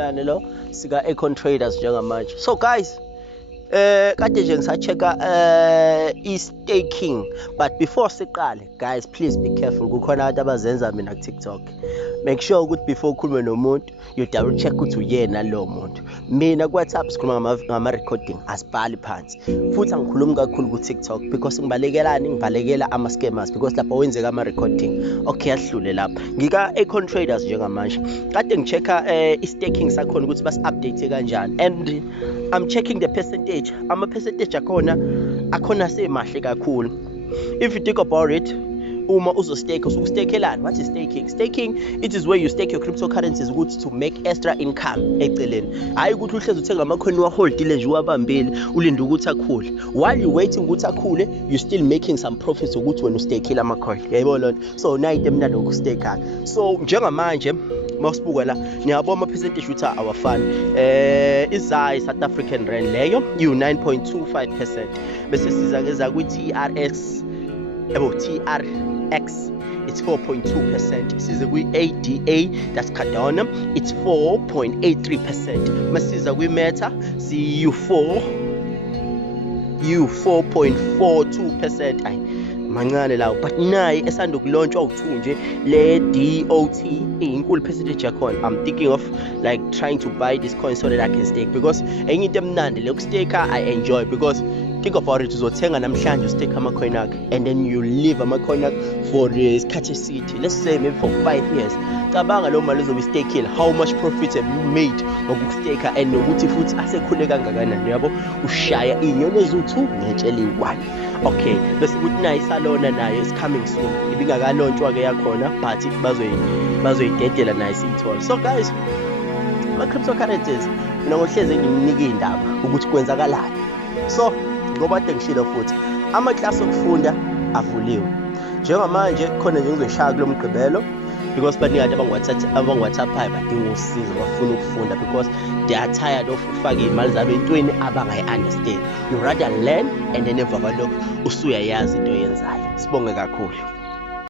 isizukulwane lo sika Econ Traders njengamanje. So guys, kade nje ngisachecka i-staking, but before siqale guys, please be careful. Kukhona abantu abazenza mina ku TikTok. Make sure ukuthi before ukhulume nomuntu you double check ukuthi uyena lo muntu. Mina ku WhatsApp sikhuluma ngama recording, asibhali phansi. Futhi angikhulumi kakhulu ku TikTok because ngibalekela ama scammers because lapho wenzeka ama recording. Okay, ahlule lapha. Ngika Econ Traders njengamanje. Kade ngichecka i-staking sakhona ukuthi basi update kanjani, and I'm checking the percentage. Ama percentage akhona semahle kakhulu. If you think about it, uma uzostake usustakelani. What is staking? Staking, it is where you stake your cryptocurrencies ukuthi to make extra income eceleni. Hayi ukuthi uhlezi uthenga ama-coin waholdile nje uwabambile ulinde ukuthi akhule. While you waiting ukuthi akhule, you still making some profits ukuthi wena ustakile ama-coin. Yayibona lona. So nayi emnandi ukustake. So njengamanje mawusibuka la niyabona ama percentage ukuthi awafani. Izai South African rand leyo you 9.25%. Bese siza ngeza kwi TRX it's 4.2%. Siza kwi ADA, that's Cardano, it's 4.83%. Masiza kwi Meta si U4.42%. Ay mancane lawo, but nayi esanda kulontsha u2 nje le DOT inkulu percentage yakhona. I'm thinking of like trying to buy this coin so that I can stake, because enye into emnandi le ukustake I enjoy, because think about it, uzothenga namhlanje stake ama-coin akhe and then you leave ama-coin akhe for isikhathi eside, let's say maybe for 5 years. Cabanga lo mali uzobe stakile, how much profit have you made ngokustake, and nokuthi futhi asekhule kangakanani, yabo ushaya inyoni ezu2 ngetsheli 1. Okay, bese kuthi nayo isalona nayo is coming soon. Ibingakalontshwa ke yakhona, but bazoyidedela nayo siyithola. So guys, ama cryptocurrencies mina ngohleze ngimnika indaba ukuthi kwenzakalani. So ngoba kade ngishilo futhi ama-class okufunda avuliwe njengamanje. Khona nje ngizoshaya kulo mgqibelo because baningi abantu abangu-WhatsApp badinga usizo, bafuna ukufunda because they are tired of ukufaka iy'mali zabo entweni abangayi-understand. You rather learn and then emva kwalokho usuyayazi into oyenzayo. Sibonge kakhulu.